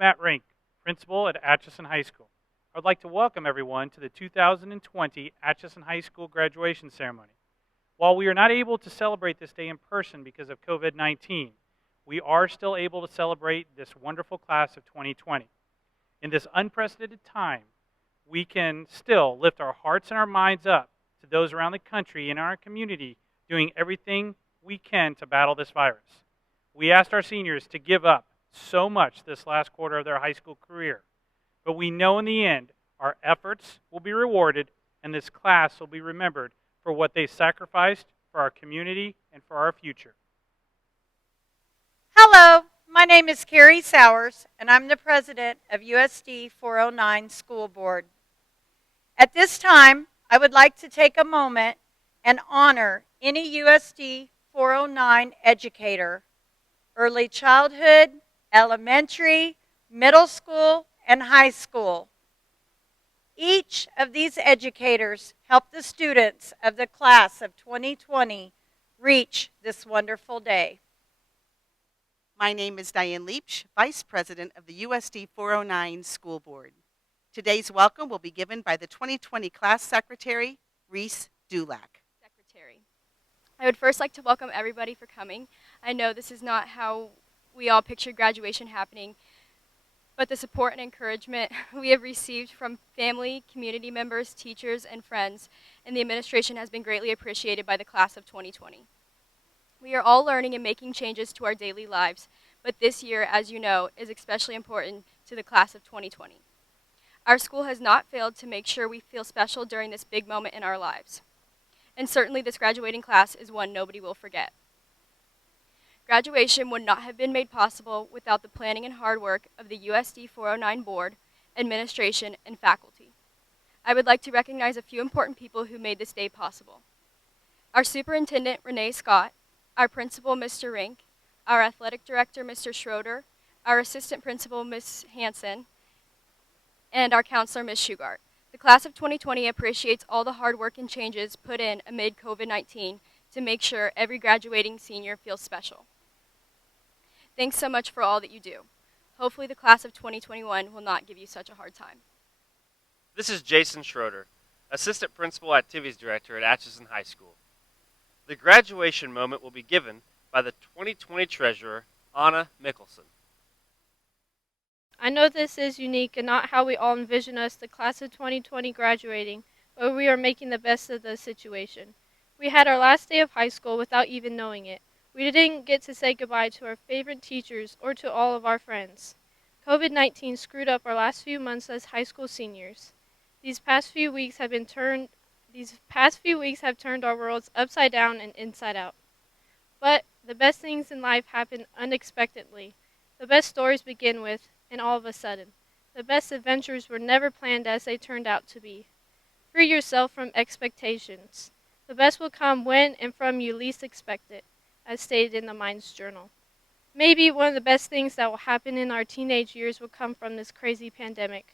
Matt Rink, principal at Atchison High School. I would like to welcome everyone to the 2020 Atchison High School graduation ceremony. While we are not able to celebrate this day in person because of COVID-19, we are still able to celebrate this wonderful class of 2020. In this unprecedented time, we can still lift our hearts and our minds up to those around the country and our community doing everything we can to battle this virus. We asked our seniors to give up so much this last quarter of their high school career, but we know in the end our efforts will be rewarded and this class will be remembered for what they sacrificed for our community and for our future. Hello, my name is Carrie Sowers, and I'm the president of USD 409 School Board. At this time, I would like to take a moment and honor any USD 409 educator, early childhood, elementary, middle school, and high school. Each of these educators helped the students of the class of 2020 reach this wonderful day. My name is Diane Leach, Vice President of the USD 409 School Board. Today's welcome will be given by the 2020 Class Secretary, Reese Dulac. I would first like to welcome everybody for coming. I know this is not how we all pictured graduation happening, but the support and encouragement we have received from family, community members, teachers, and friends, and the administration has been greatly appreciated by the class of 2020. We are all learning and making changes to our daily lives, but this year, as you know, is especially important to the class of 2020. Our school has not failed to make sure we feel special during this big moment in our lives. And certainly this graduating class is one nobody will forget. Graduation would not have been made possible without the planning and hard work of the USD 409 board, administration, and faculty. I would like to recognize a few important people who made this day possible. Our superintendent, Renee Scott, our principal, Mr. Rink, our athletic director, Mr. Schroeder, our assistant principal, Ms. Hansen, and our counselor, Ms. Shugart. The class of 2020 appreciates all the hard work and changes put in amid COVID-19 to make sure every graduating senior feels special. Thanks so much for all that you do. Hopefully the class of 2021 will not give you such a hard time. This is Jason Schroeder, Assistant Principal Activities Director at Atchison High School. The graduation moment will be given by the 2020 Treasurer, Anna Mickelson. I know this is unique and not how we all envision us, the class of 2020 graduating, but we are making the best of the situation. We had our last day of high school without even knowing it. We didn't get to say goodbye to our favorite teachers or to all of our friends. COVID-19 screwed up our last few months as high school seniors. These past few weeks have turned our worlds upside down and inside out. But the best things in life happen unexpectedly. The best stories begin with, and all of a sudden. The best adventures were never planned as they turned out to be. Free yourself from expectations. The best will come when and from you least expect it, as stated in the Mind's Journal. Maybe one of the best things that will happen in our teenage years will come from this crazy pandemic.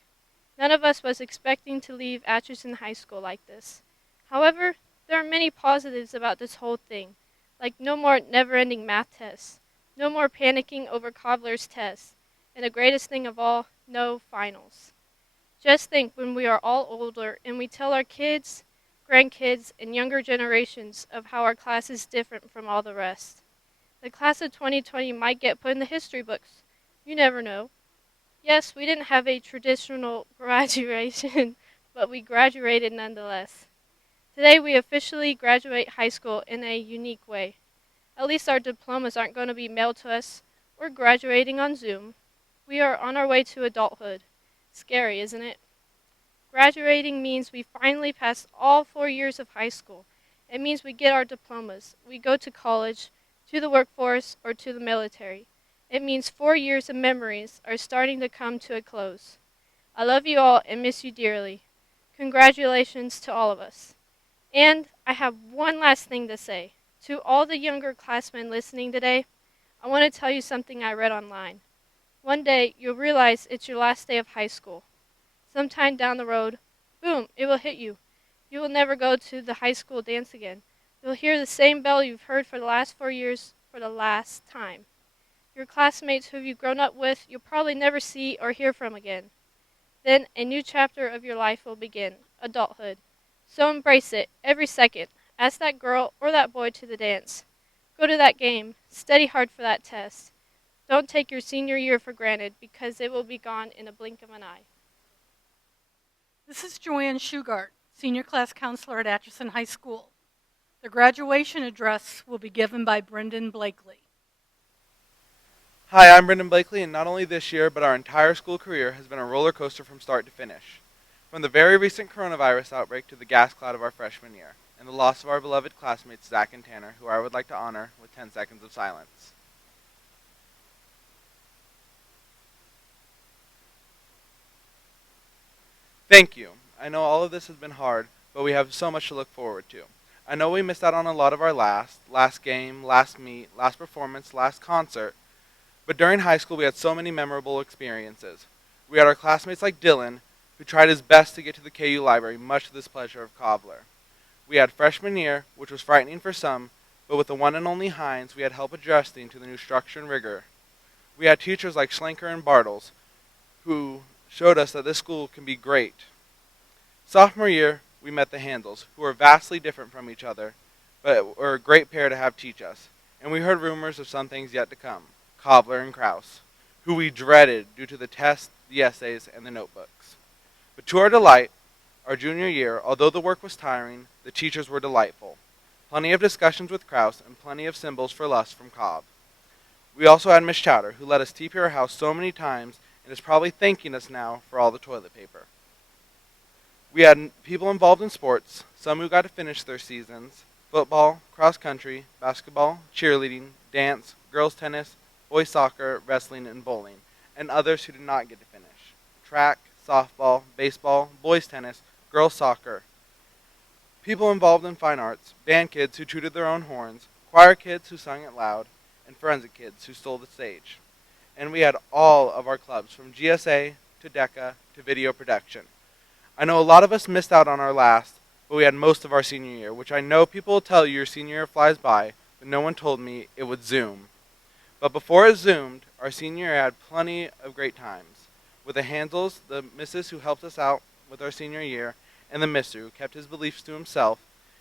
None of us was expecting to leave Atchison High School like this. However, there are many positives about this whole thing, like no more never-ending math tests, no more panicking over Cobbler's tests, and the greatest thing of all, no finals. Just think when we are all older and we tell our kids, grandkids, and younger generations of how our class is different from all the rest. The class of 2020 might get put in the history books. You never know. Yes, we didn't have a traditional graduation, but we graduated nonetheless. Today we officially graduate high school in a unique way. At least our diplomas aren't going to be mailed to us. We're graduating on Zoom. We are on our way to adulthood. Scary, isn't it? Graduating means we finally pass all 4 years of high school. It means we get our diplomas. We go to college, to the workforce, or to the military. It means 4 years of memories are starting to come to a close. I love you all and miss you dearly. Congratulations to all of us. And I have one last thing to say. To all the younger classmen listening today, I want to tell you something I read online. One day, you'll realize it's your last day of high school. Sometime down the road, boom, it will hit you. You will never go to the high school dance again. You'll hear the same bell you've heard for the last 4 years for the last time. Your classmates who you've grown up with, you'll probably never see or hear from again. Then a new chapter of your life will begin, adulthood. So embrace it, every second. Ask that girl or that boy to the dance. Go to that game. Study hard for that test. Don't take your senior year for granted because it will be gone in a blink of an eye. This is Joanne Shugart, Senior Class Counselor at Atchison High School. The graduation address will be given by Brendan Blakely. Hi, I'm Brendan Blakely, and not only this year, but our entire school career has been a roller coaster from start to finish. From the very recent coronavirus outbreak to the gas cloud of our freshman year, and the loss of our beloved classmates Zach and Tanner, who I would like to honor with 10 seconds of silence. Thank you. I know all of this has been hard, but we have so much to look forward to. I know we missed out on a lot of our last game, last meet, last performance, last concert, but during high school we had so many memorable experiences. We had our classmates like Dylan, who tried his best to get to the KU library, much to the displeasure of Cobbler. We had freshman year, which was frightening for some, but with the one and only Hines, we had help adjusting to the new structure and rigor. We had teachers like Schlenker and Bartles, who showed us that this school can be great. Sophomore year, we met the Handels, who were vastly different from each other, but were a great pair to have teach us. And we heard rumors of some things yet to come, Cobbler and Krause, who we dreaded due to the tests, the essays, and the notebooks. But to our delight, our junior year, although the work was tiring, the teachers were delightful. Plenty of discussions with Krause, and plenty of symbols for lust from Cobb. We also had Miss Chowder, who let us TP her house so many times, and is probably thanking us now for all the toilet paper. We had people involved in sports, some who got to finish their seasons, football, cross country, basketball, cheerleading, dance, girls tennis, boys soccer, wrestling, and bowling, and others who did not get to finish. Track, softball, baseball, boys tennis, girls soccer. People involved in fine arts, band kids who tooted their own horns, choir kids who sung it loud, and forensic kids who stole the stage. And we had all of our clubs, from GSA to DECA to video production. I know a lot of us missed out on our last, but we had most of our senior year, which I know people will tell you your senior year flies by, but no one told me it would zoom. But before it zoomed, our senior year had plenty of great times. With the Handels, the missus who helped us out with our senior year, and the mister who kept his beliefs to himself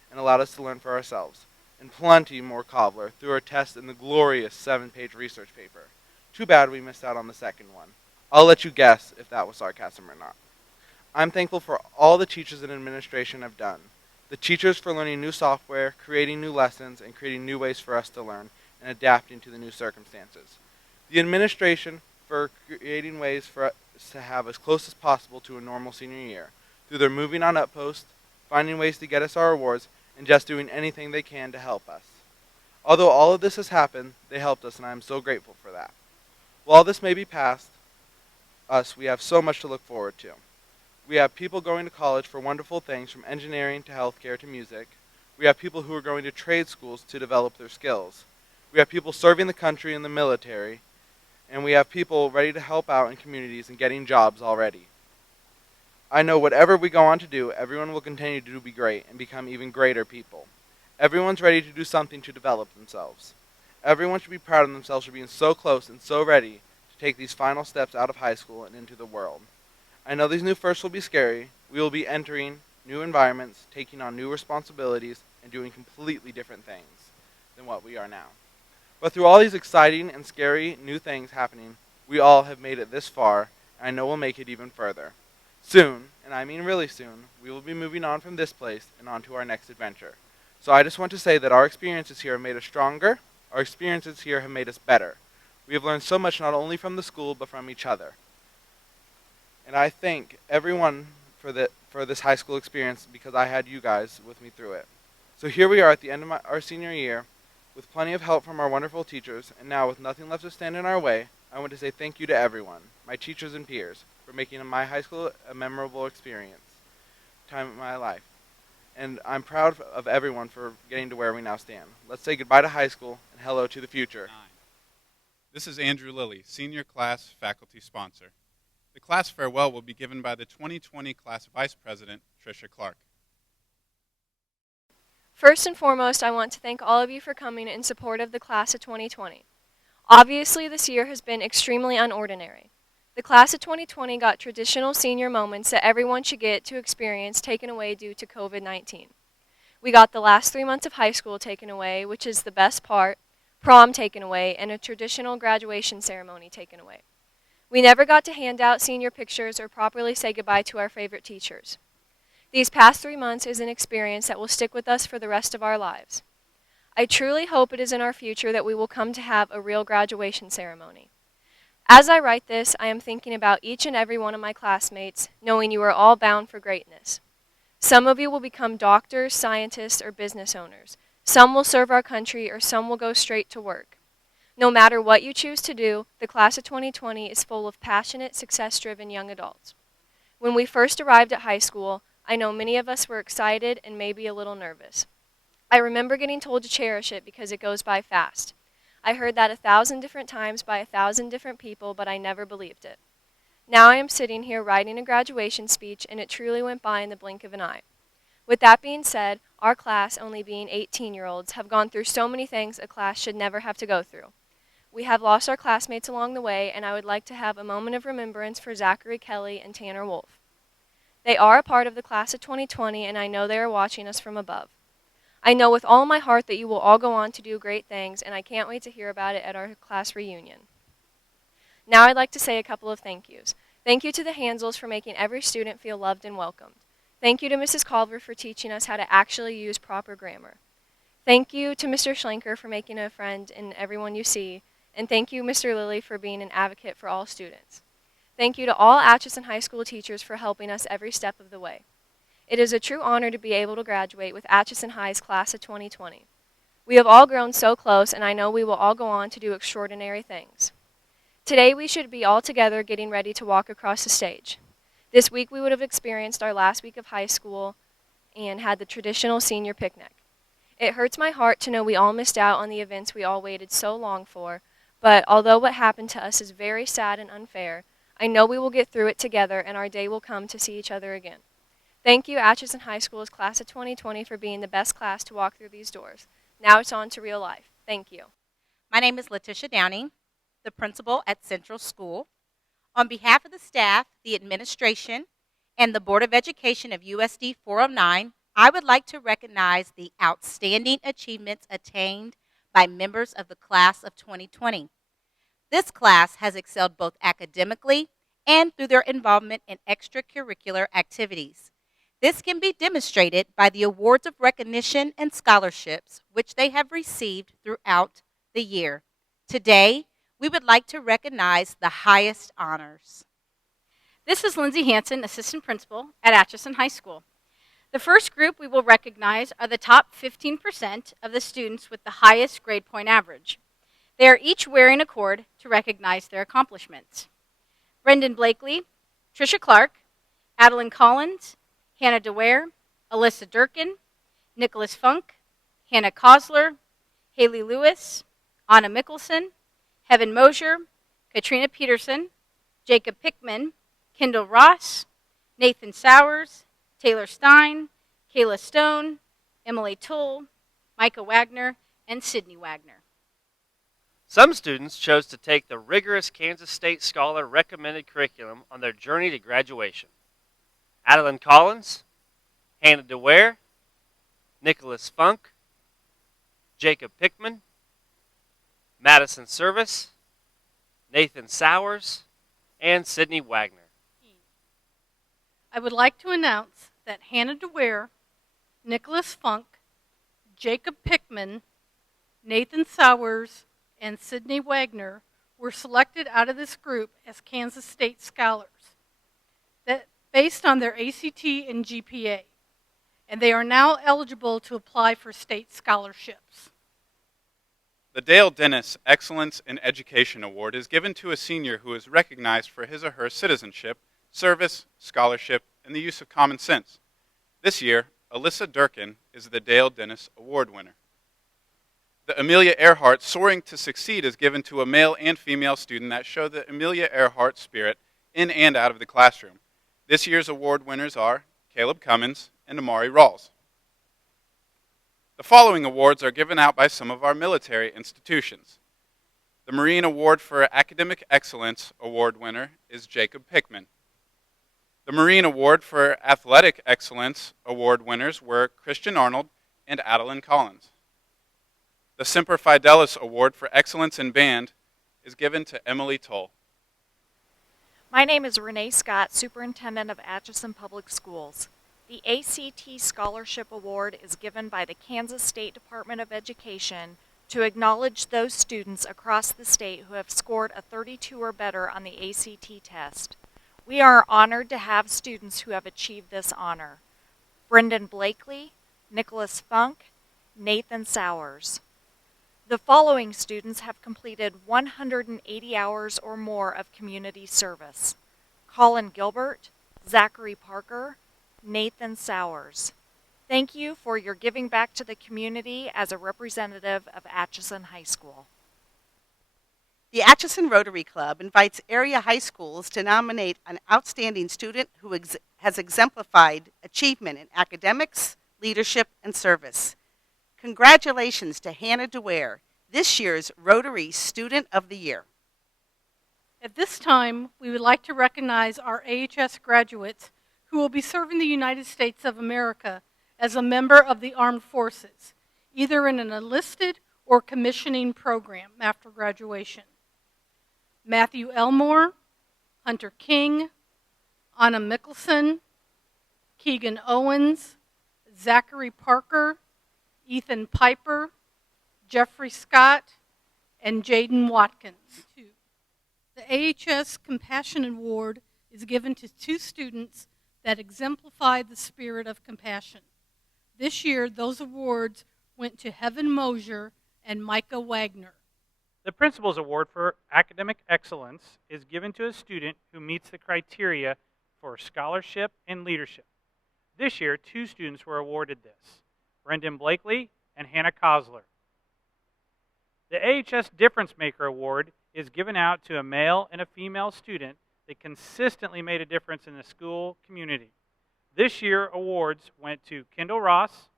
and allowed us to learn for ourselves. And plenty more Cobbler through our test in the glorious 7-page research paper. Too bad we missed out on the second one. I'll let you guess if that was sarcasm or not. I'm thankful for all the teachers and administration have done. The teachers for learning new software, creating new lessons, and creating new ways for us to learn and adapting to the new circumstances. The administration for creating ways for us to have as close as possible to a normal senior year, through their moving on up post, finding ways to get us our awards, and just doing anything they can to help us. Although all of this has happened, they helped us, and I am so grateful for that. While this may be past us, we have so much to look forward to. We have people going to college for wonderful things, from engineering to healthcare to music. We have people who are going to trade schools to develop their skills. We have people serving the country in the military, and we have people ready to help out in communities and getting jobs already. I know whatever we go on to do, everyone will continue to be great and become even greater people. Everyone's ready to do something to develop themselves. Everyone should be proud of themselves for being so close and so ready to take these final steps out of high school and into the world. I know these new firsts will be scary. We will be entering new environments, taking on new responsibilities, and doing completely different things than what we are now. But through all these exciting and scary new things happening, we all have made it this far, and I know we'll make it even further. Soon, and I mean really soon, we will be moving on from this place and on to our next adventure. So I just want to say that our experiences here have made us stronger. Our experiences here have made us better. We have learned so much not only from the school, but from each other. And I thank everyone for this high school experience, because I had you guys with me through it. So here we are at the end of our senior year, with plenty of help from our wonderful teachers, and now with nothing left to stand in our way, I want to say thank you to everyone, my teachers and peers, for making my high school a memorable time of my life. And I'm proud of everyone for getting to where we now stand. Let's say goodbye to high school and hello to the future. This is Andrew Lilly, senior class faculty sponsor. The class farewell will be given by the 2020 class vice president, Tricia Clark. First and foremost, I want to thank all of you for coming in support of the class of 2020. Obviously, this year has been extremely unordinary. The class of 2020 got traditional senior moments that everyone should get to experience taken away due to COVID-19. We got the last 3 months of high school taken away, which is the best part, prom taken away, and a traditional graduation ceremony taken away. We never got to hand out senior pictures or properly say goodbye to our favorite teachers. These past 3 months is an experience that will stick with us for the rest of our lives. I truly hope it is in our future that we will come to have a real graduation ceremony. As I write this, I am thinking about each and every one of my classmates, knowing you are all bound for greatness. Some of you will become doctors, scientists, or business owners. Some will serve our country, or some will go straight to work. No matter what you choose to do, the class of 2020 is full of passionate, success-driven young adults. When we first arrived at high school, I know many of us were excited and maybe a little nervous. I remember getting told to cherish it because it goes by fast. I heard that 1,000 different times by 1,000 different people, but I never believed it. Now I am sitting here writing a graduation speech, and it truly went by in the blink of an eye. With that being said, our class, only being 18-year-olds, have gone through so many things a class should never have to go through. We have lost our classmates along the way, and I would like to have a moment of remembrance for Zachary Kelly and Tanner Wolf. They are a part of the class of 2020, and I know they are watching us from above. I know with all my heart that you will all go on to do great things, and I can't wait to hear about it at our class reunion. Now I'd like to say a couple of thank yous. Thank you to the Hansels for making every student feel loved and welcomed. Thank you to Mrs. Culver for teaching us how to actually use proper grammar. Thank you to Mr. Schlenker for making a friend in everyone you see, and thank you, Mr. Lilly, for being an advocate for all students. Thank you to all Atchison High School teachers for helping us every step of the way. It is a true honor to be able to graduate with Atchison High's class of 2020. We have all grown so close, and I know we will all go on to do extraordinary things. Today we should be all together getting ready to walk across the stage. This week we would have experienced our last week of high school and had the traditional senior picnic. It hurts my heart to know we all missed out on the events we all waited so long for, but although what happened to us is very sad and unfair, I know we will get through it together and our day will come to see each other again. Thank you, Atchison High School's class of 2020, for being the best class to walk through these doors. Now it's on to real life. Thank you. My name is Letitia Downing, the principal at Central School. On behalf of the staff, the administration, and the Board of Education of USD 409, I would like to recognize the outstanding achievements attained by members of the class of 2020. This class has excelled both academically and through their involvement in extracurricular activities. This can be demonstrated by the awards of recognition and scholarships which they have received throughout the year. Today, we would like to recognize the highest honors. This is Lindsay Hanson, Assistant Principal at Atchison High School. The first group we will recognize are the top 15% of the students with the highest grade point average. They are each wearing a cord to recognize their accomplishments. Brendan Blakely, Tricia Clark, Adeline Collins, Hannah DeWare, Alyssa Durkin, Nicholas Funk, Hannah Kosler, Haley Lewis, Anna Mickelson, Heaven Mosier, Katrina Peterson, Jacob Pickman, Kendall Ross, Nathan Sowers, Taylor Stein, Kayla Stone, Emily Tull, Micah Wagner, and Sydney Wagner. Some students chose to take the rigorous Kansas State Scholar recommended curriculum on their journey to graduation. Adeline Collins, Hannah DeWare, Nicholas Funk, Jacob Pickman, Madison Service, Nathan Sowers, and Sydney Wagner. I would like to announce that Hannah DeWare, Nicholas Funk, Jacob Pickman, Nathan Sowers, and Sydney Wagner were selected out of this group as Kansas State Scholars based on their ACT and GPA, and they are now eligible to apply for state scholarships. The Dale Dennis Excellence in Education Award is given to a senior who is recognized for his or her citizenship, service, scholarship, and the use of common sense. This year, Alyssa Durkin is the Dale Dennis Award winner. The Amelia Earhart Soaring to Succeed is given to a male and female student that show the Amelia Earhart spirit in and out of the classroom. This year's award winners are Caleb Cummins and Amari Rawls. The following awards are given out by some of our military institutions. The Marine Award for Academic Excellence Award winner is Jacob Pickman. The Marine Award for Athletic Excellence Award winners were Christian Arnold and Adeline Collins. The Semper Fidelis Award for Excellence in Band is given to Emily Toll. My name is Renee Scott, Superintendent of Atchison Public Schools. The ACT Scholarship Award is given by the Kansas State Department of Education to acknowledge those students across the state who have scored a 32 or better on the ACT test. We are honored to have students who have achieved this honor: Brendan Blakely, Nicholas Funk, Nathan Sowers. The following students have completed 180 hours or more of community service: Colin Gilbert, Zachary Parker, Nathan Sowers. Thank you for your giving back to the community as a representative of Atchison High School. The Atchison Rotary Club invites area high schools to nominate an outstanding student who has exemplified achievement in academics, leadership, and service. Congratulations to Hannah DeWare, this year's Rotary Student of the Year. At this time, we would like to recognize our AHS graduates who will be serving the United States of America as a member of the armed forces, either in an enlisted or commissioning program after graduation. Matthew Elmore, Hunter King, Anna Mickelson, Keegan Owens, Zachary Parker, Ethan Piper, Jeffrey Scott, and Jaden Watkins. The AHS Compassion Award is given to 2 students that exemplified the spirit of compassion. This year, those awards went to Heaven Mosier and Micah Wagner. The Principal's Award for Academic Excellence is given to a student who meets the criteria for scholarship and leadership. This year, 2 students were awarded this: Brendan Blakely and Hannah Kosler. The AHS Difference Maker Award is given out to a male and a female student that consistently made a difference in the school community. This year, awards went to Kendall Ross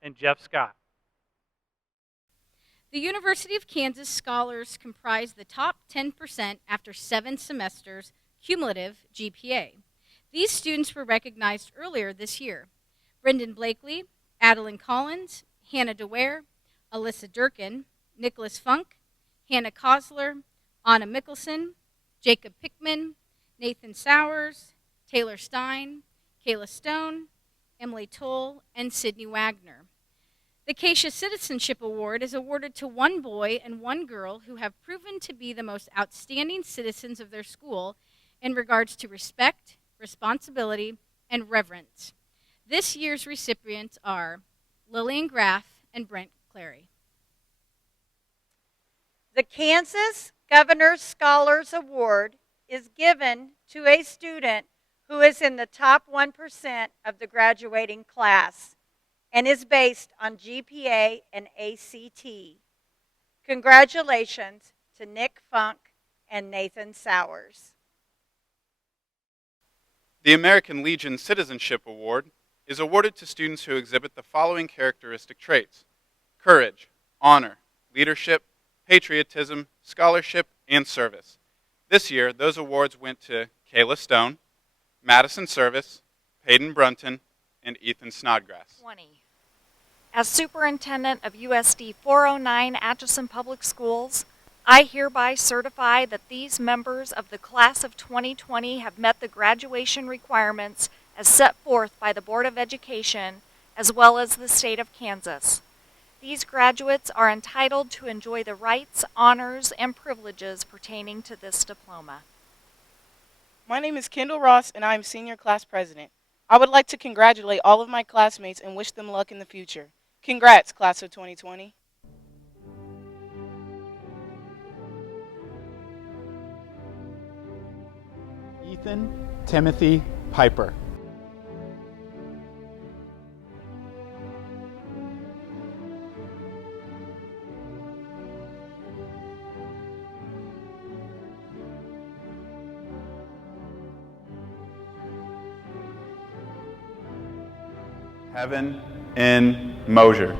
and Jeff Scott. The University of Kansas scholars comprise the top 10% after 7 semesters cumulative GPA. These students were recognized earlier this year: Brendan Blakely, Adeline Collins, Hannah DeWare, Alyssa Durkin, Nicholas Funk, Hannah Kosler, Anna Mickelson, Jacob Pickman, Nathan Sowers, Taylor Stein, Kayla Stone, Emily Toll, and Sydney Wagner. The Acacia Citizenship Award is awarded to 1 boy and 1 girl who have proven to be the most outstanding citizens of their school in regards to respect, responsibility, and reverence. This year's recipients are Lillian Graff and Brent Clary. The Kansas Governor's Scholars Award is given to a student who is in the top 1% of the graduating class and is based on GPA and ACT. Congratulations to Nick Funk and Nathan Sowers. The American Legion Citizenship Award is awarded to students who exhibit the following characteristic traits: courage, honor, leadership, patriotism, scholarship, and service. This year, those awards went to Kayla Stone, Madison Service, Peyton Brunton, and Ethan Snodgrass. 20. As Superintendent of USD 409 Atchison Public Schools, I hereby certify that these members of the class of 2020 have met the graduation requirements as set forth by the Board of Education as well as the state of Kansas. These graduates are entitled to enjoy the rights, honors, and privileges pertaining to this diploma. My name is Kendall Ross, and I am Senior Class President. I would like to congratulate all of my classmates and wish them luck in the future. Congrats, Class of 2020. Ethan Timothy Piper. Heaven N. Mosier.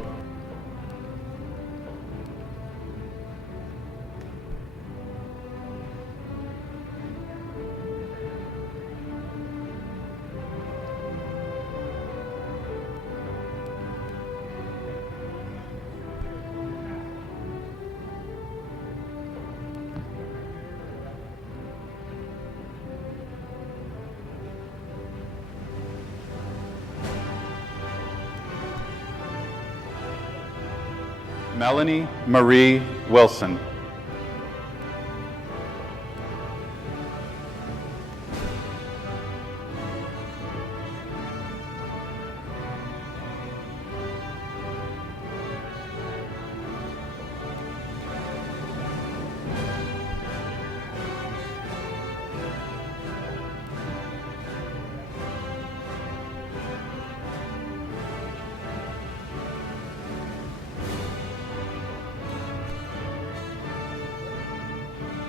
Melanie Marie Wilson.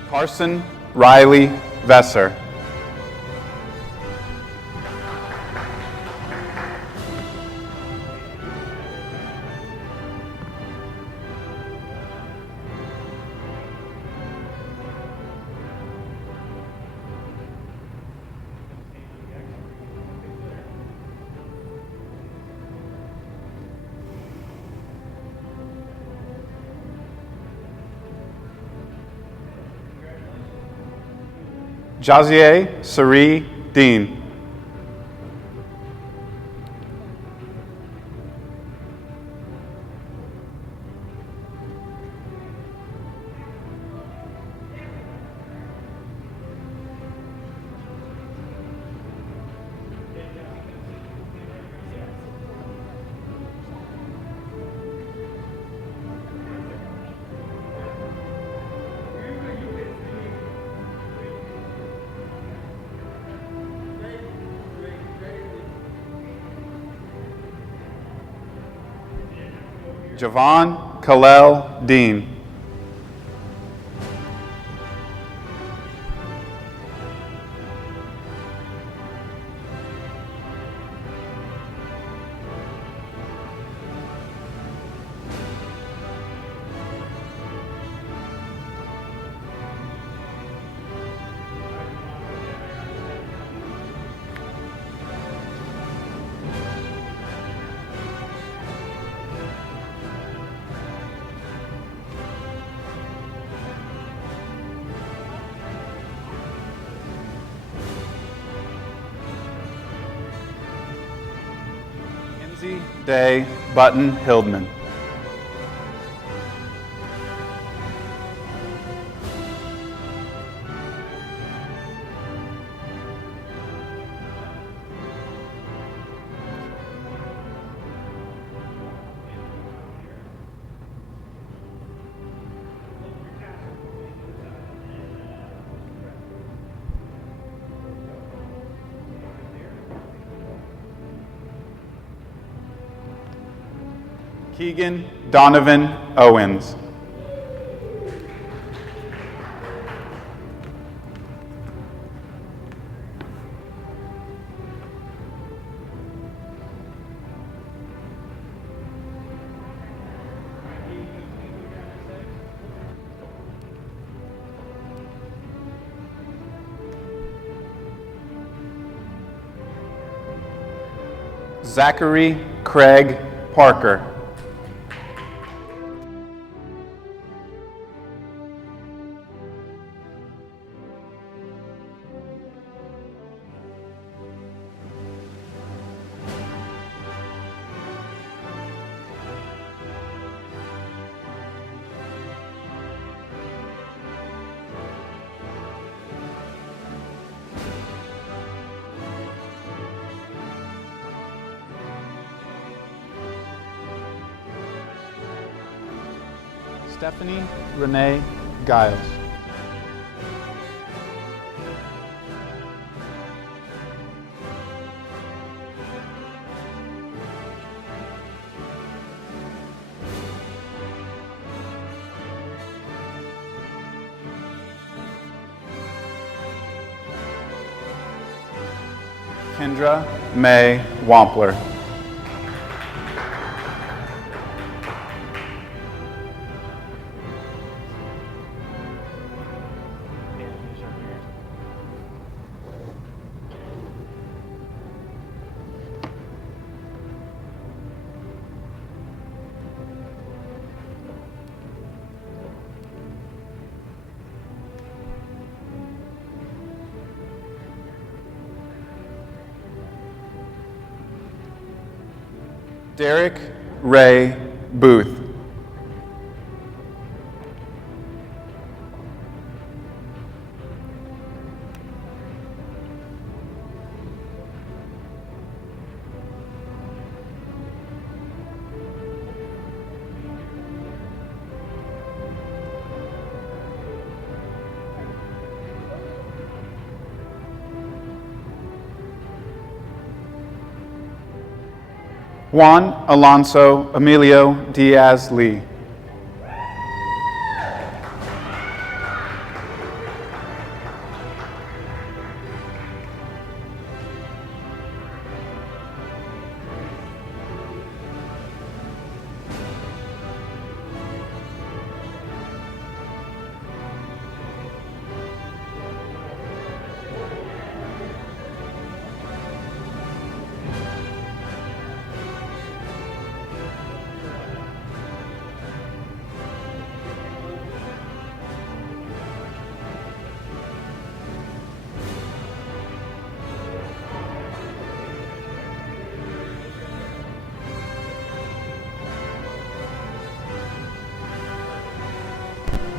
Carson Riley Vesser. Jazier Sari Dean. Javon Kalel Dean. Day Button Hildman. Keegan Donovan Owens. Zachary Craig Parker. Stephanie Renee Giles. Kendra May Wampler. Derek Ray Booth. Juan Alonso Emilio Diaz Lee.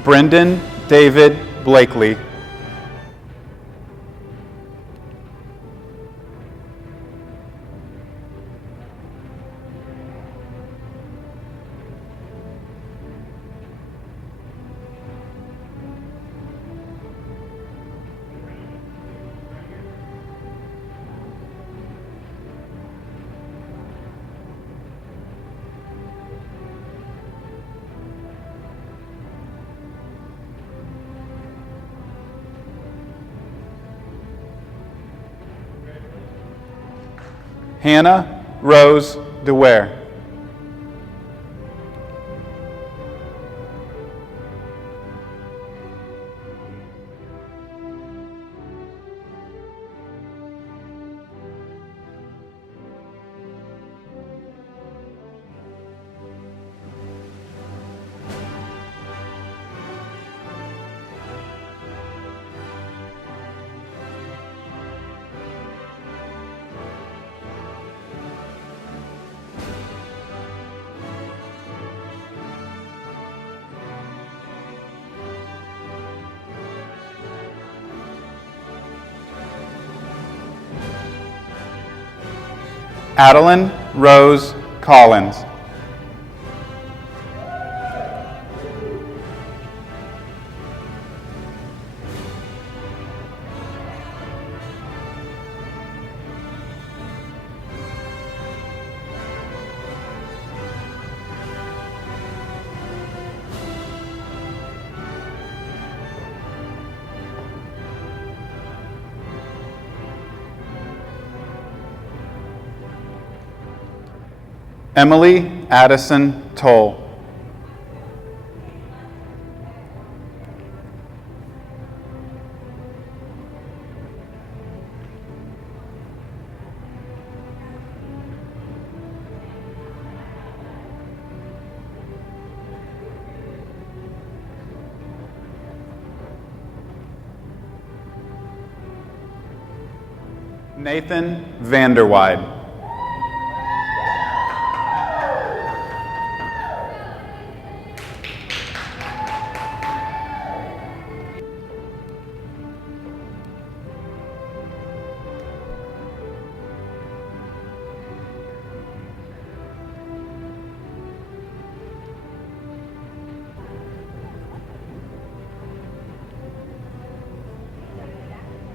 Brendan David Blakely. Hannah Rose DeWare. Adeline Rose Collins. Emily Addison Toll. Nathan Vanderwide.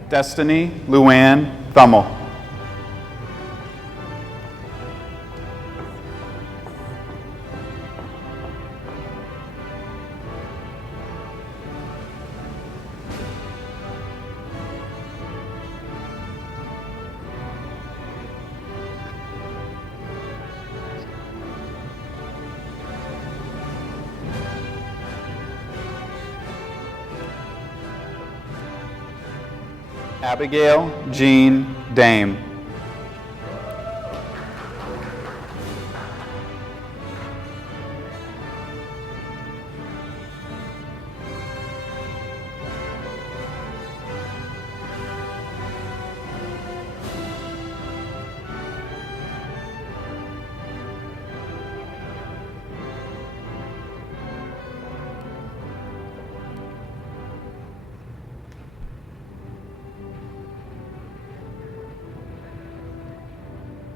Destiny Luann Thummel. Abigail Jean Dame.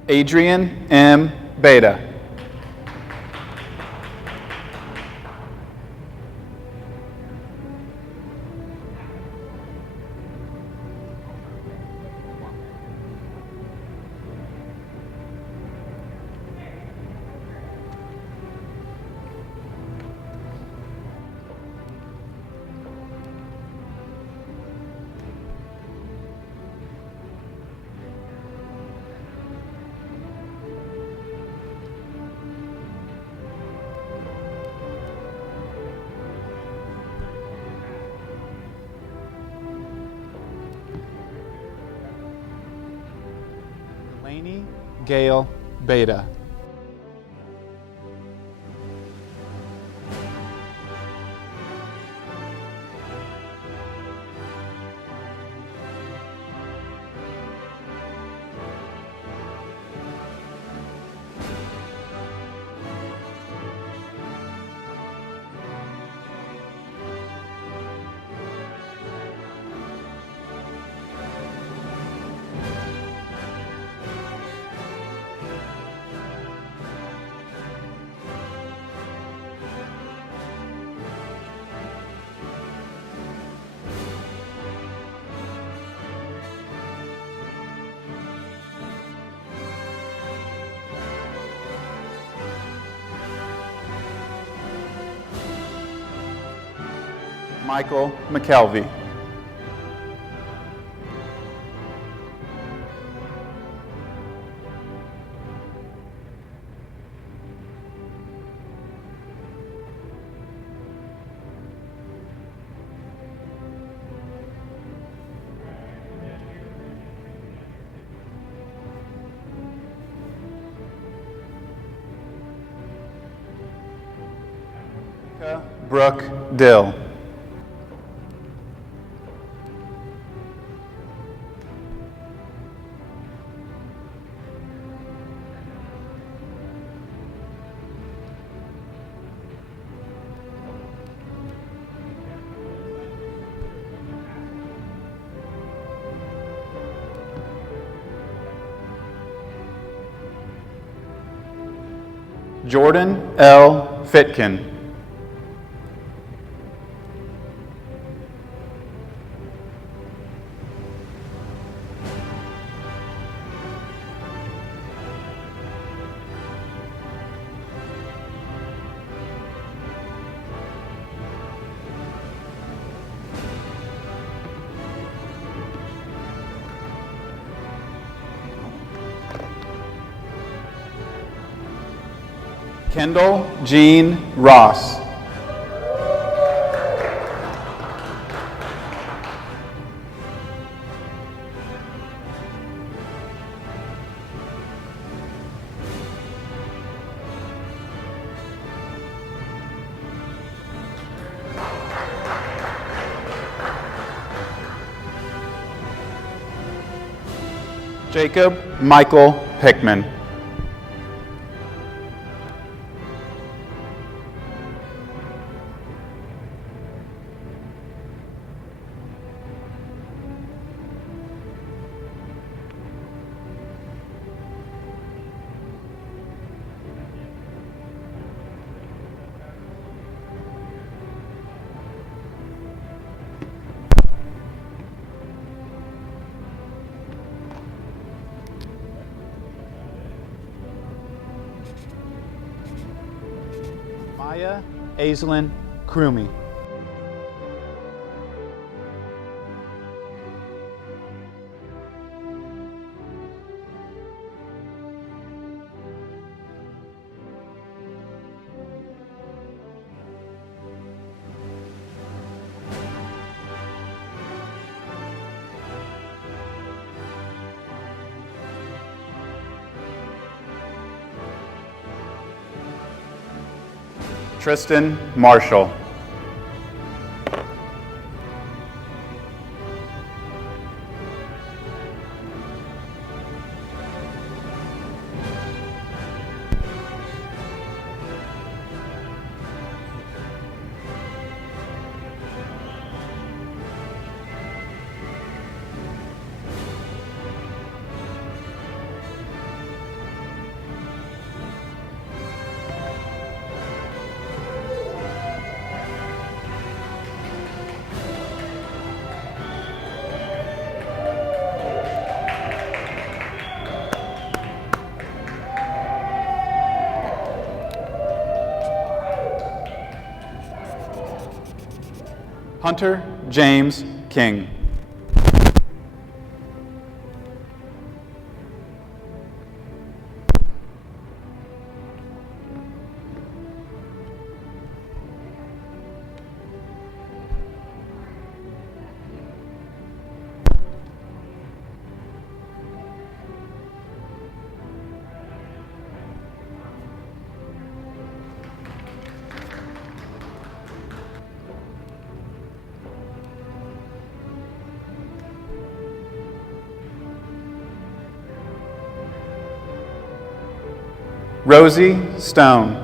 Adrian M. Beta. Lainey Gale Beta. Michael McKelvey. Brooke Dill. Jordan L. Fitkin. Kendall Jean Ross. Jacob Michael Hickman. Maya Aislinn Crumey. Tristan Marshall. Hunter James King. Rosie Stone.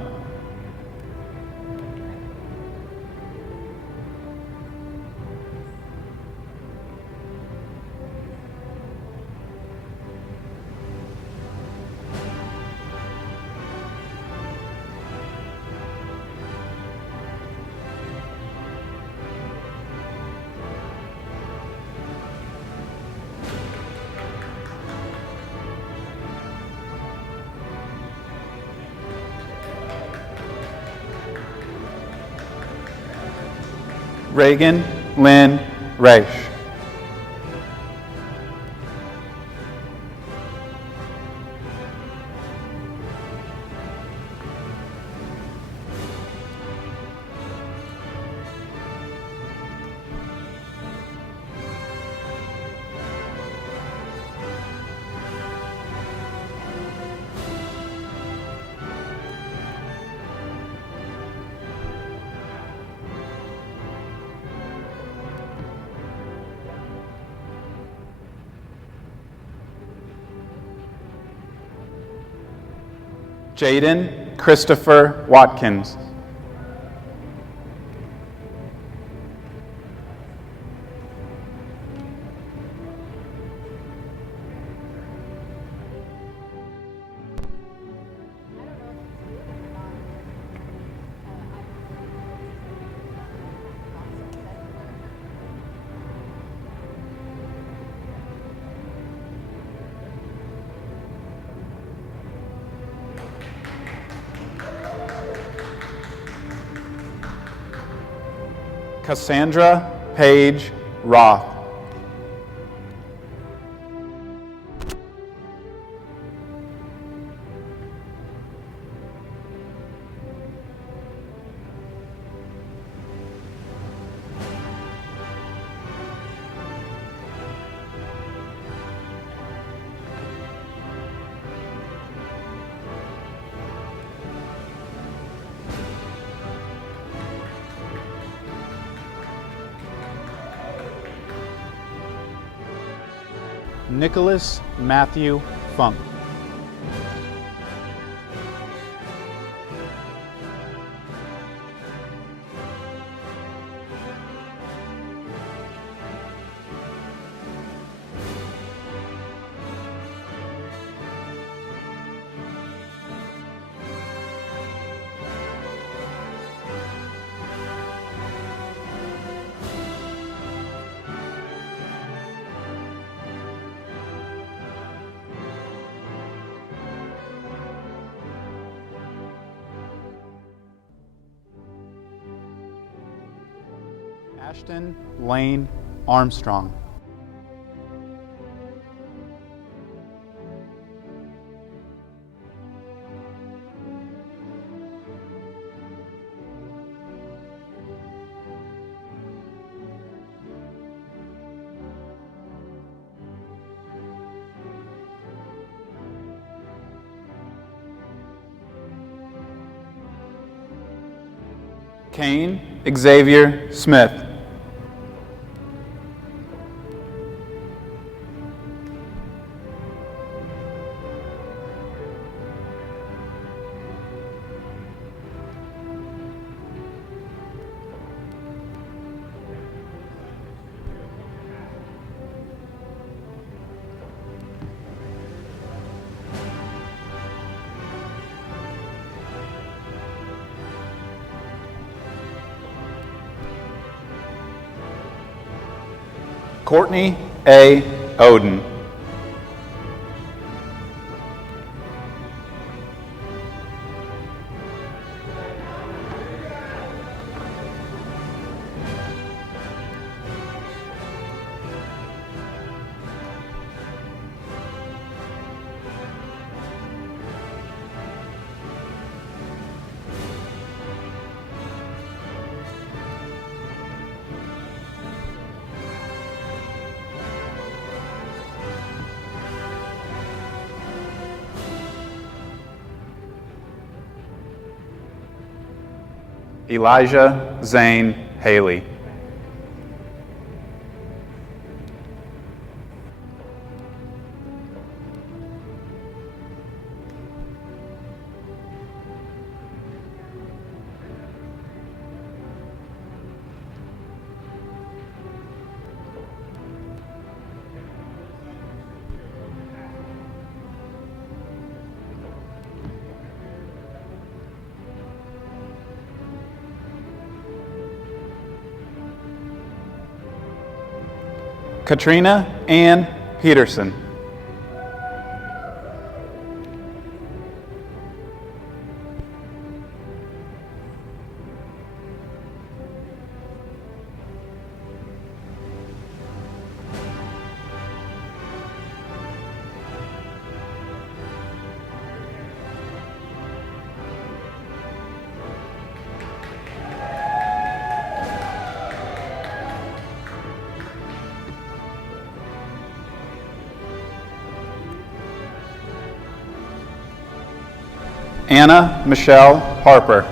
Reagan Lynn Reich. Jaden Christopher Watkins. Cassandra Paige Roth. Nicholas Matthew Funk. Ashton Lane Armstrong. Kane Xavier Smith. Courtney A. Oden. Elijah Zane Haley. Katrina Ann Peterson. Anna Michelle Harper.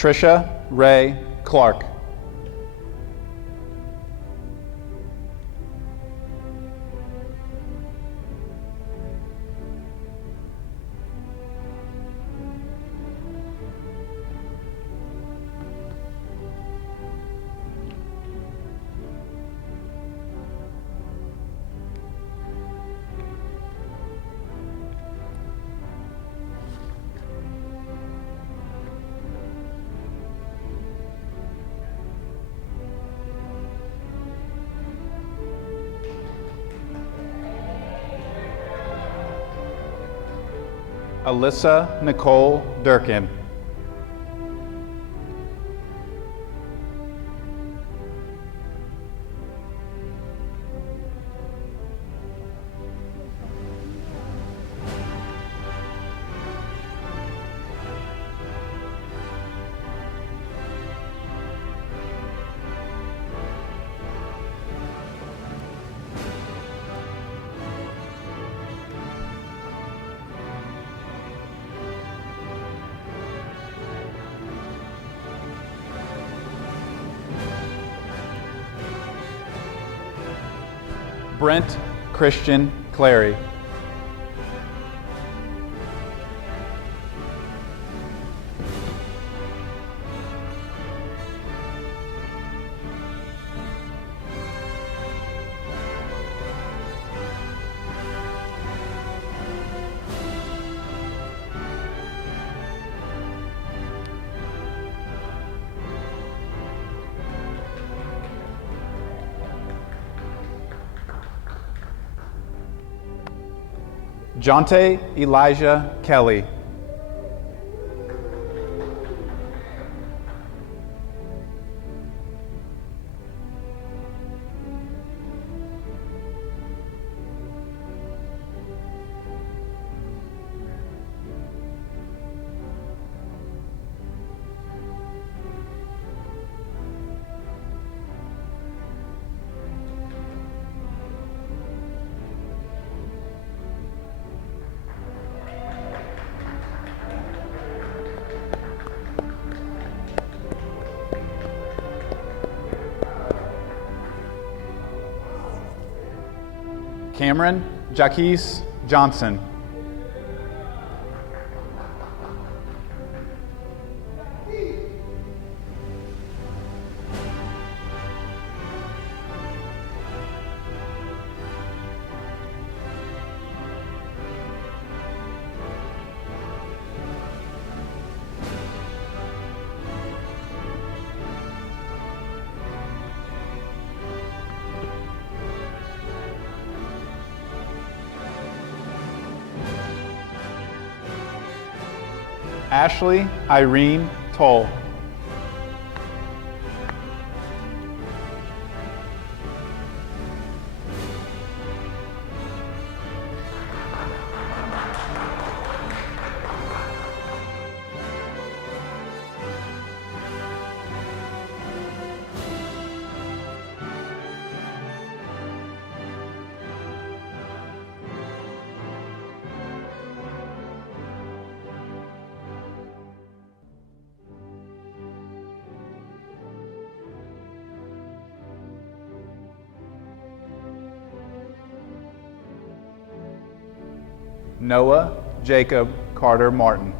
Trisha Ray Clark. Alyssa Nicole Durkin. Brent Christian Clary. Jonte Elijah Kelly. Cameron Jaquise Johnson. Ashley Irene Toll. Noah Jacob Carter Martin.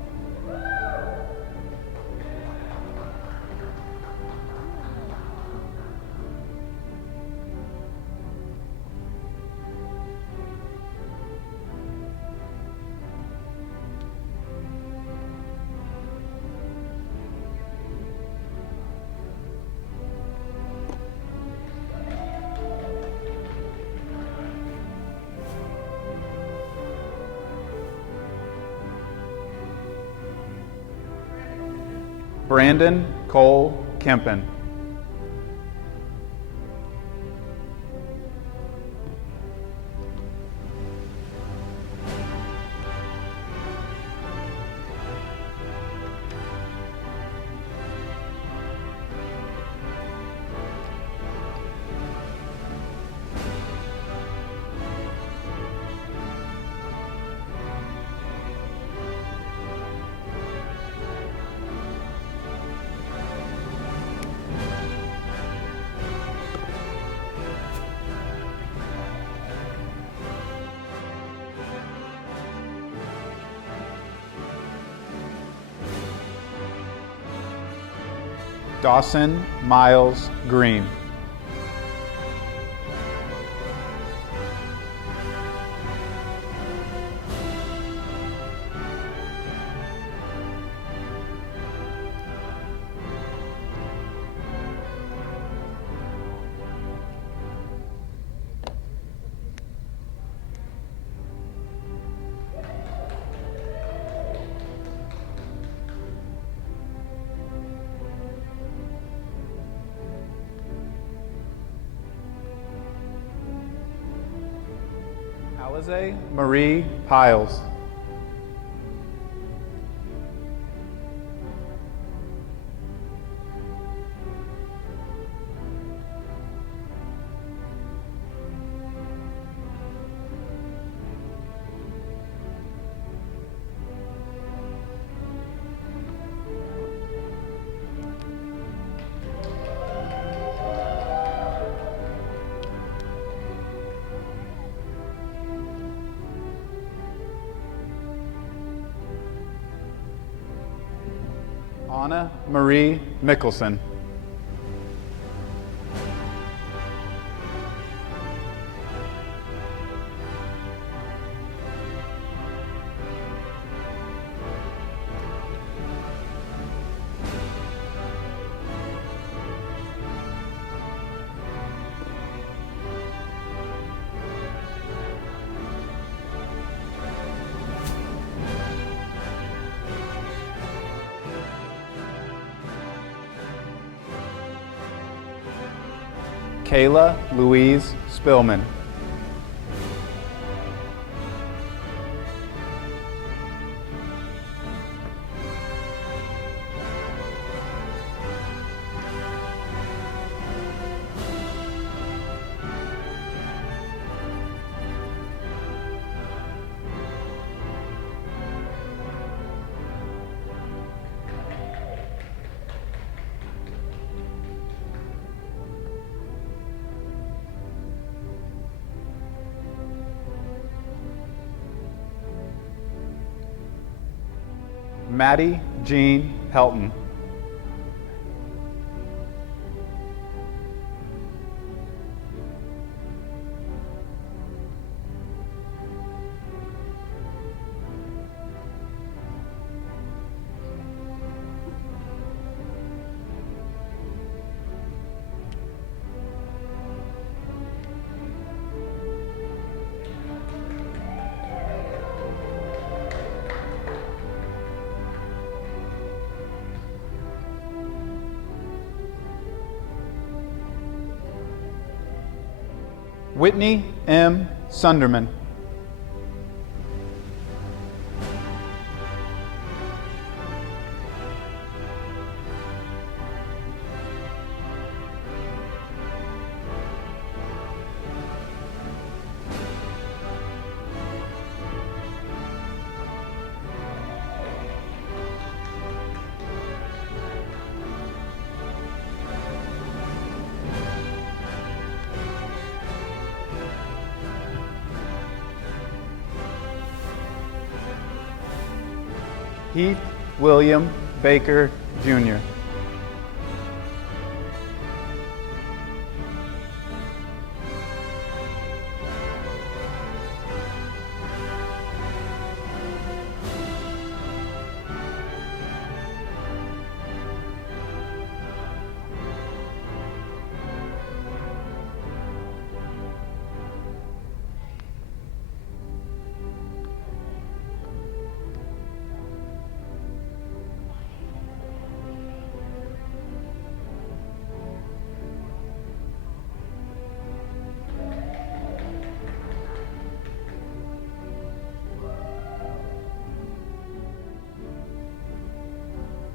Brandon Cole Kempen. Dawson Miles Green. Alize Marie Piles. Anna Marie Mickelson. Kayla Louise Spillman. Maddie Jean Helton. Whitney M. Sunderman. Heath William Baker, Jr.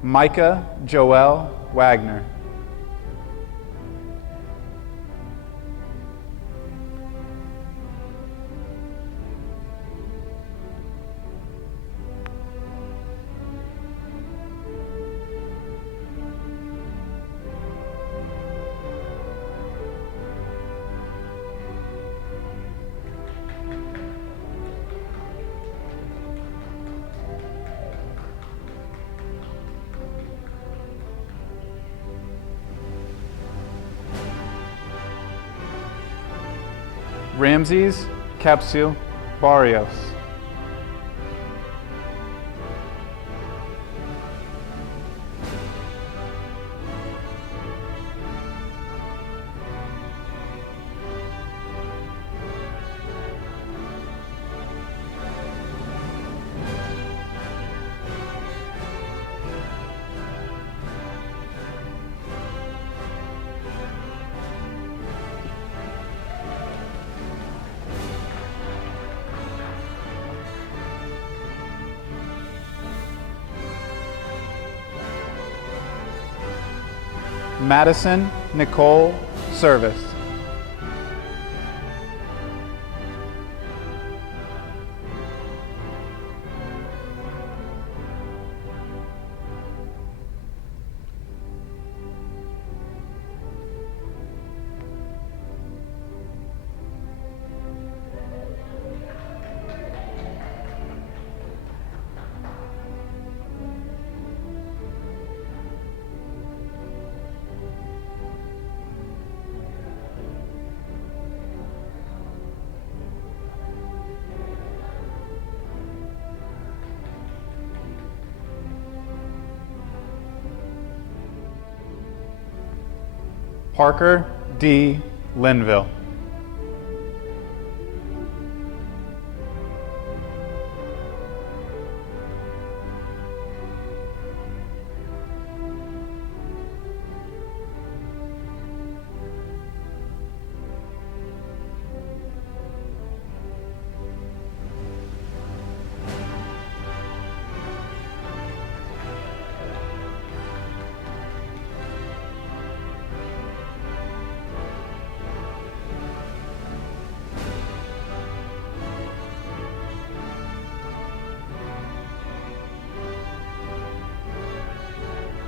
Micah Joel Wagner. Ramses Capsu Barrios. Madison Nicole Service. Parker D. Linville.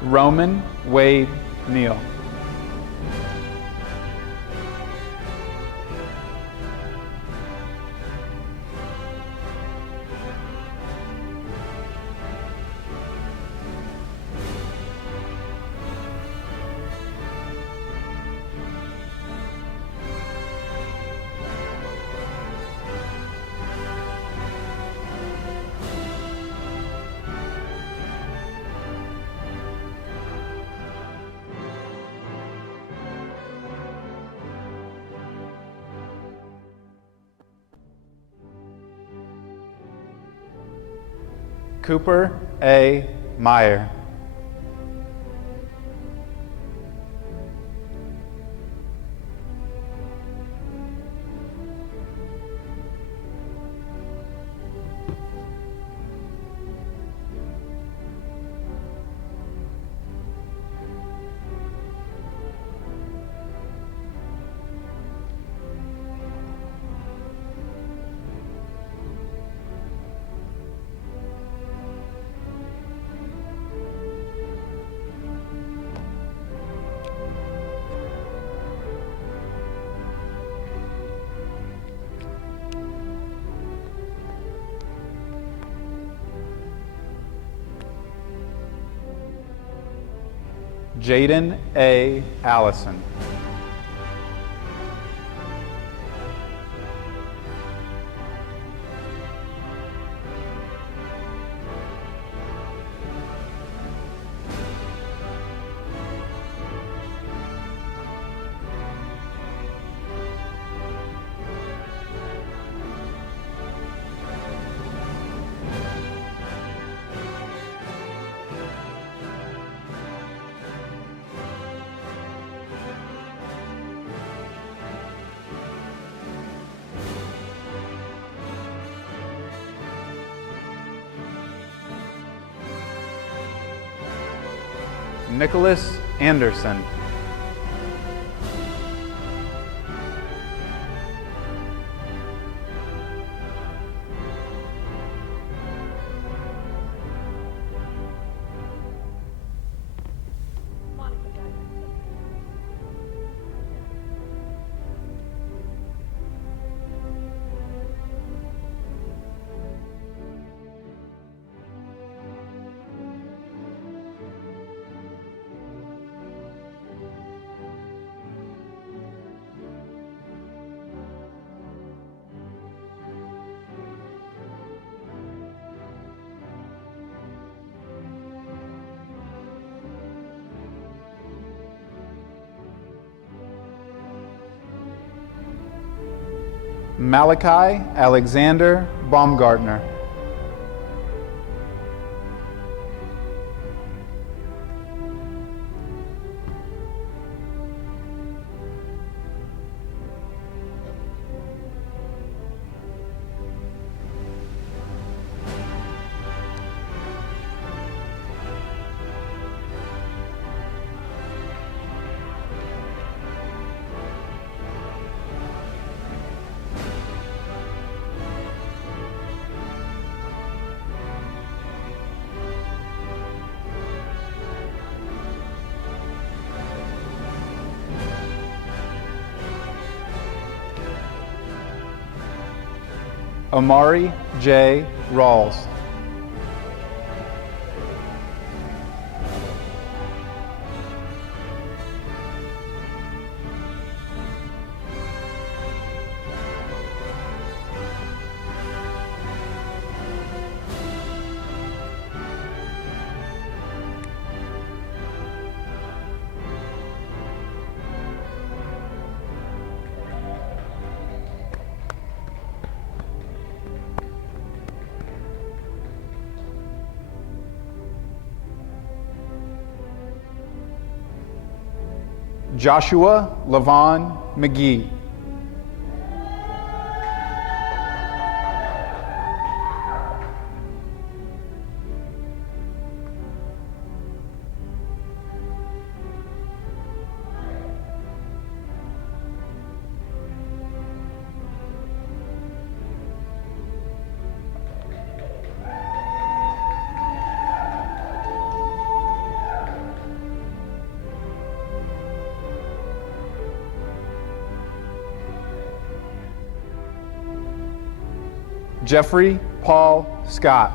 Roman Wade Neal. Cooper A. Meyer. Jaden A. Allison. Nicholas Anderson. Malachi Alexander Baumgartner. Amari J. Rawls. Joshua Levon McGee. Jeffrey Paul Scott.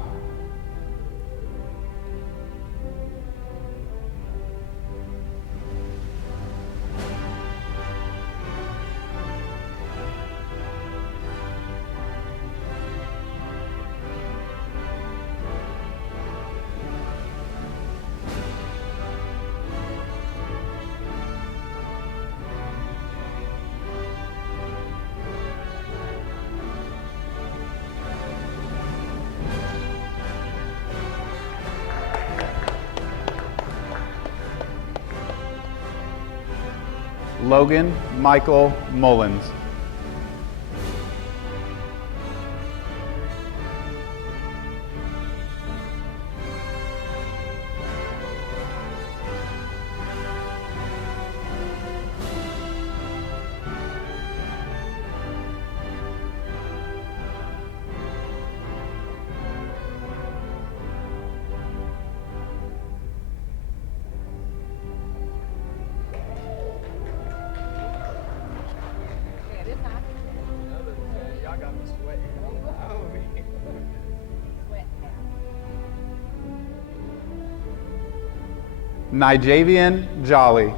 Logan Michael Mullins. Nijavian Jolly.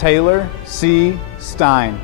Taylor C. Stein.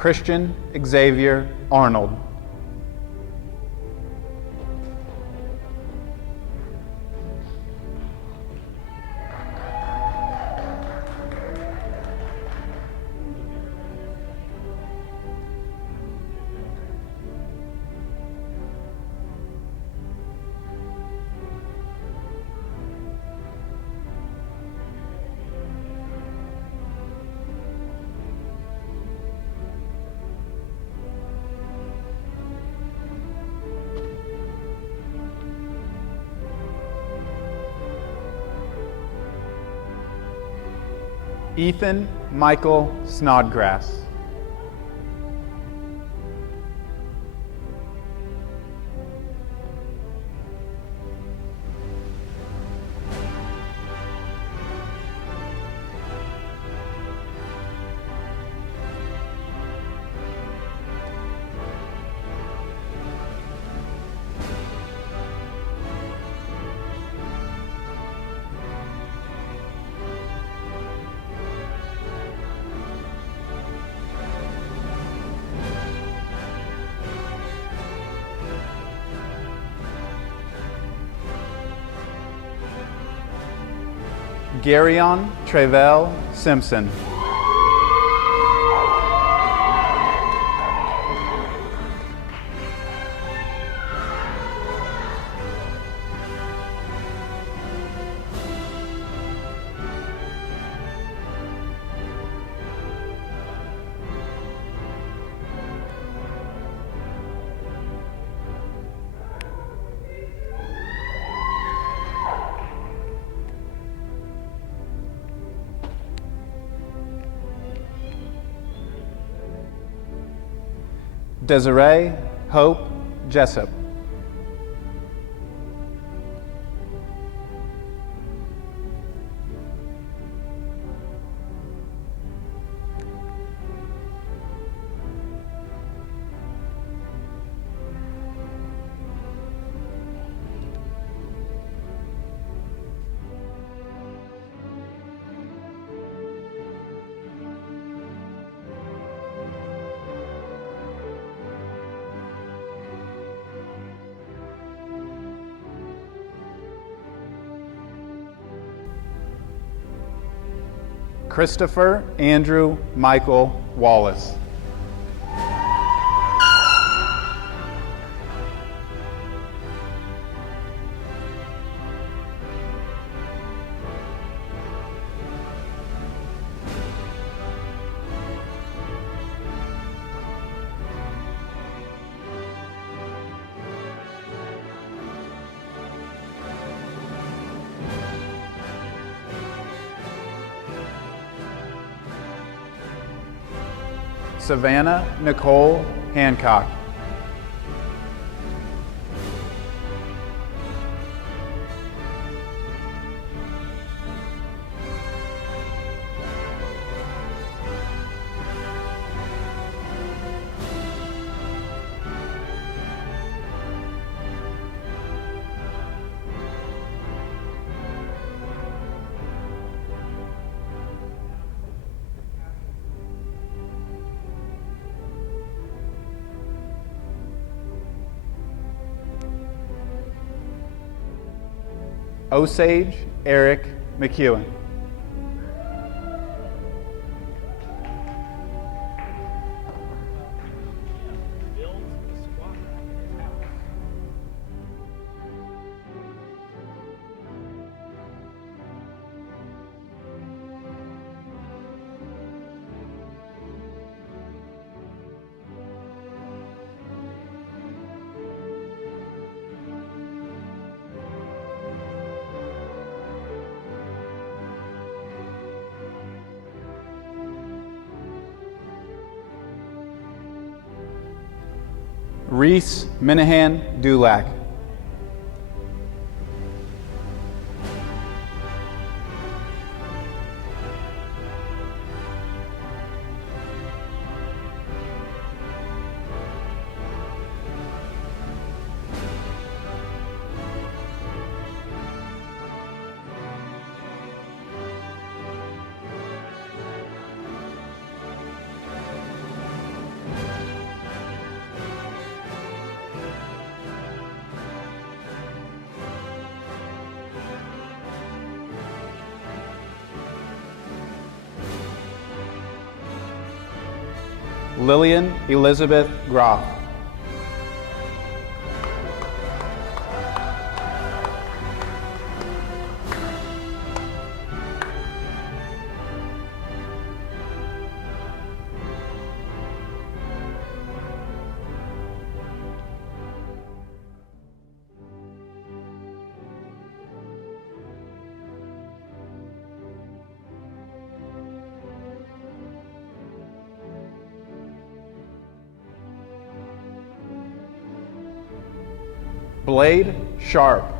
Christian Xavier Arnold. Ethan Michael Snodgrass. Garyon Trevel Simpson. Desiree Hope Jessup. Christopher Andrew Michael Wallace. Savannah Nicole Hancock. Osage Eric McEwen. Reese Minahan Dulac. Lillian Elizabeth Groff. Blade Sharp.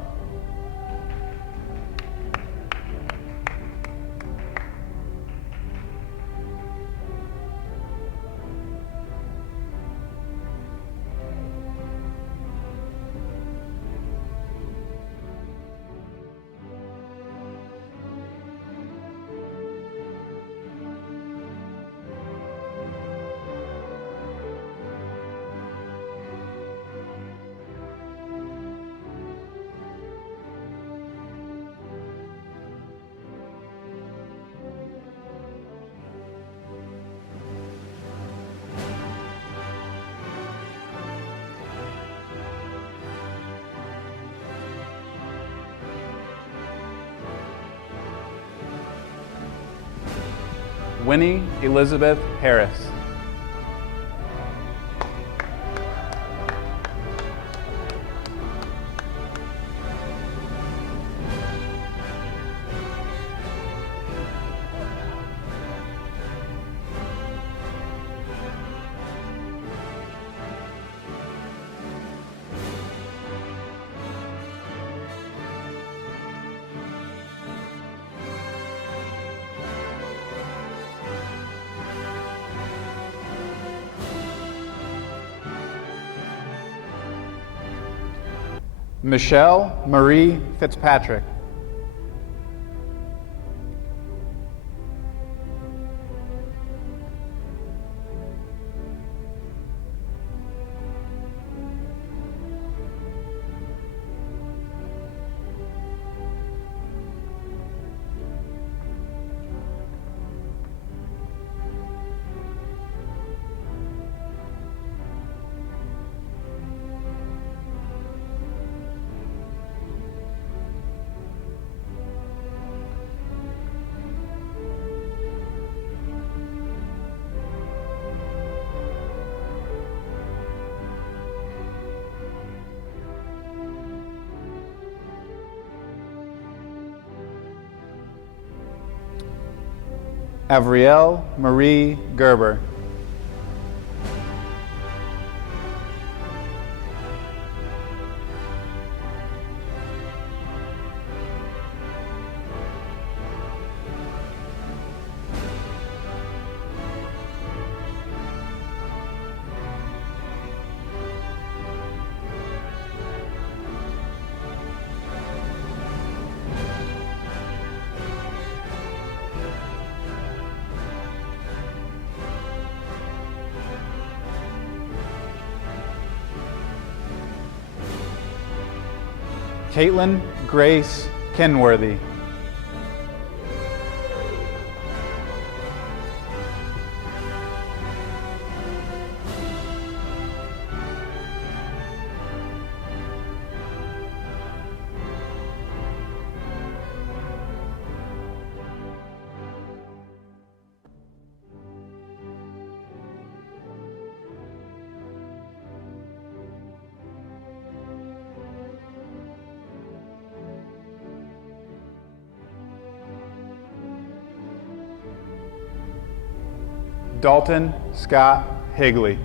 Winnie Elizabeth Harris. Michelle Marie Fitzpatrick. Avriel Marie Gerber. Caitlin Grace Kenworthy. Dalton Scott Higley.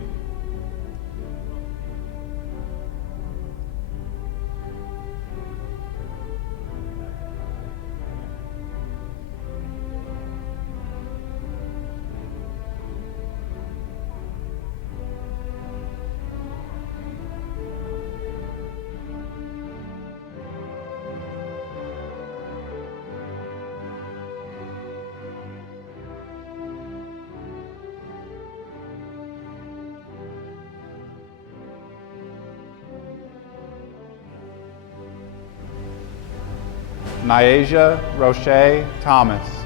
Nyasia Roche Thomas.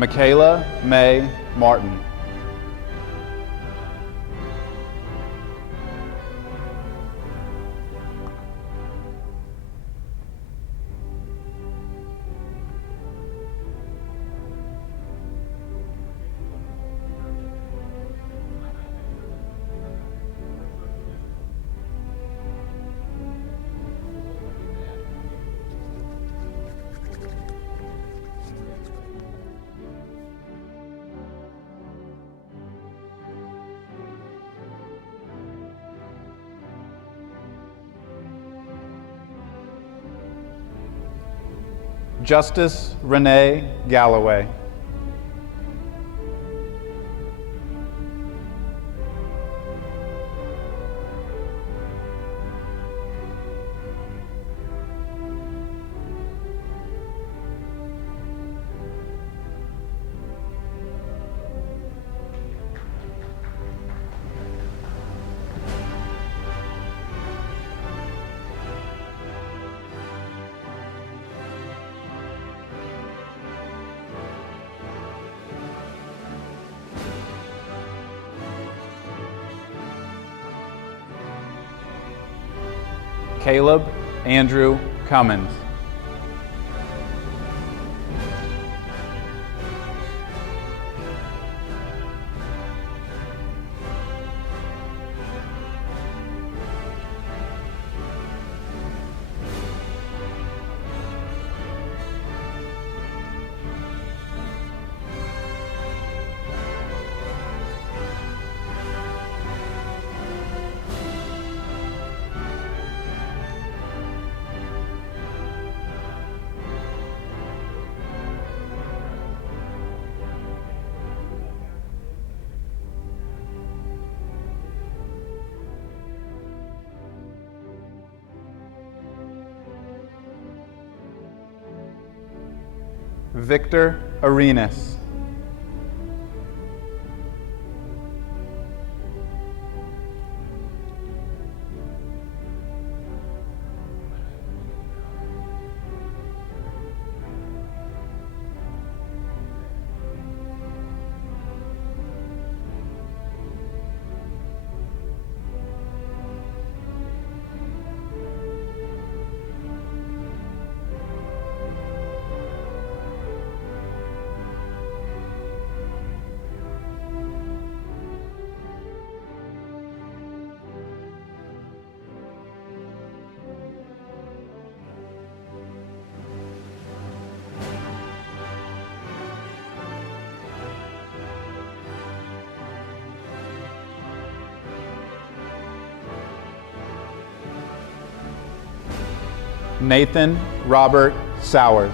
Michaela May Martin. Justice Renee Galloway. Caleb Andrew Cummins. Victor Arenas. Nathan Robert Sowers.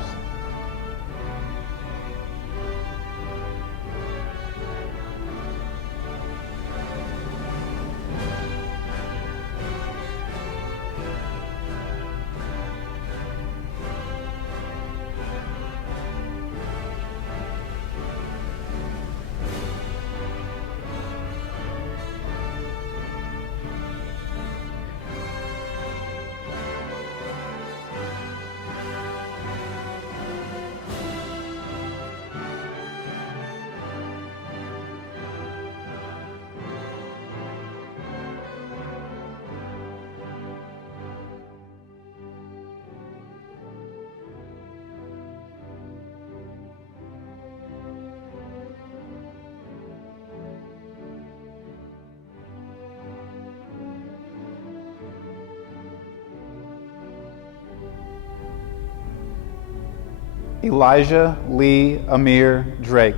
Elijah Lee Amir Drake.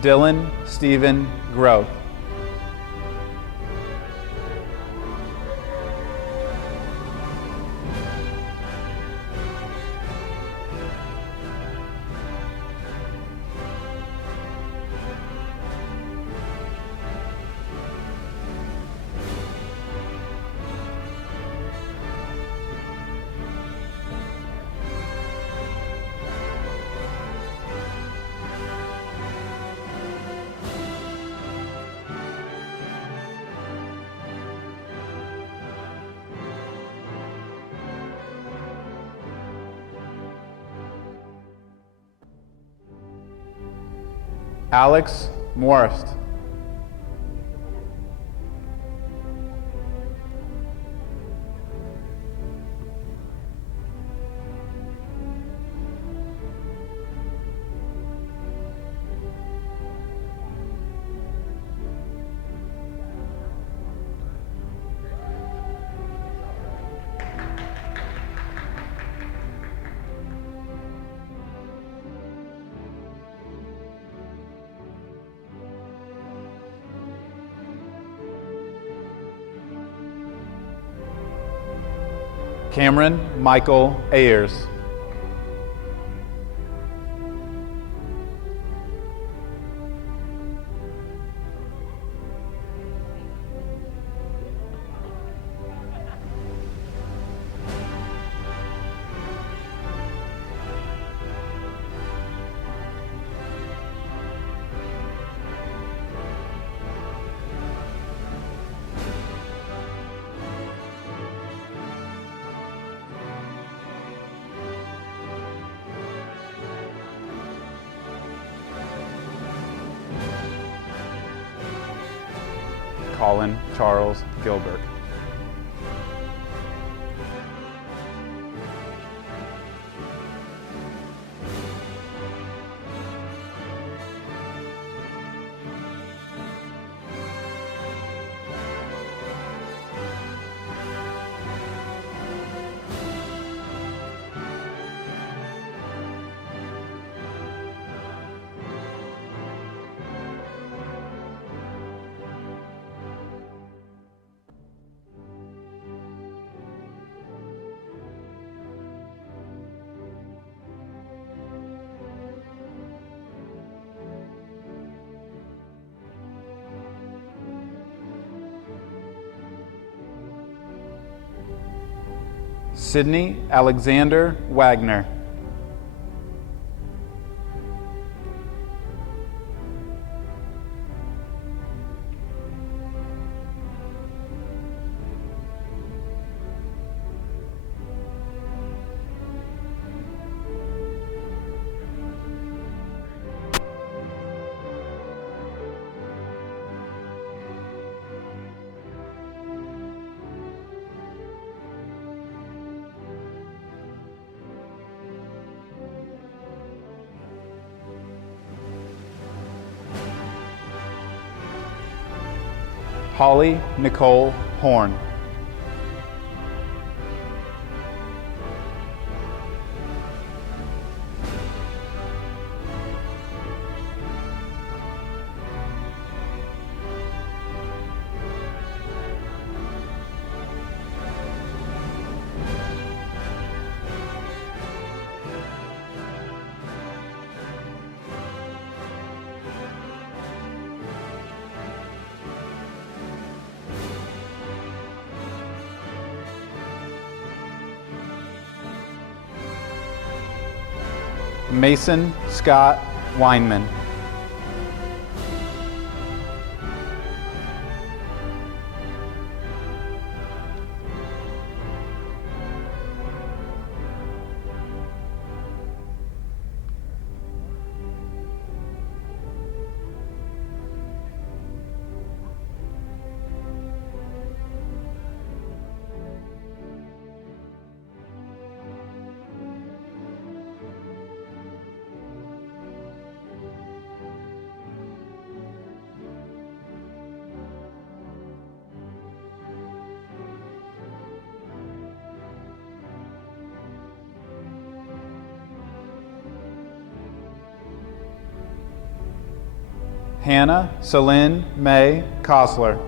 Dylan Stephen Groth. Alex Morris. Cameron Michael Ayers. Colin Charles Gilbert. Sydney Alexander Wagner. Holly Nicole Horn. Mason Scott Weinman. Hannah Celine May Kosler.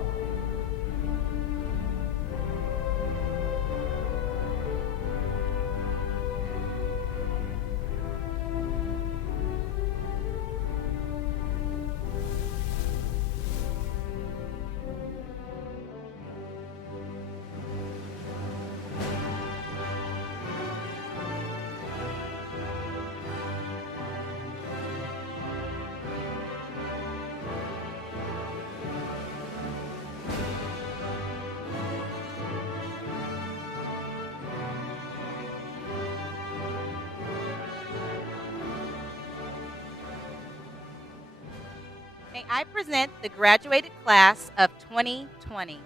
May I present the graduated class of 2020.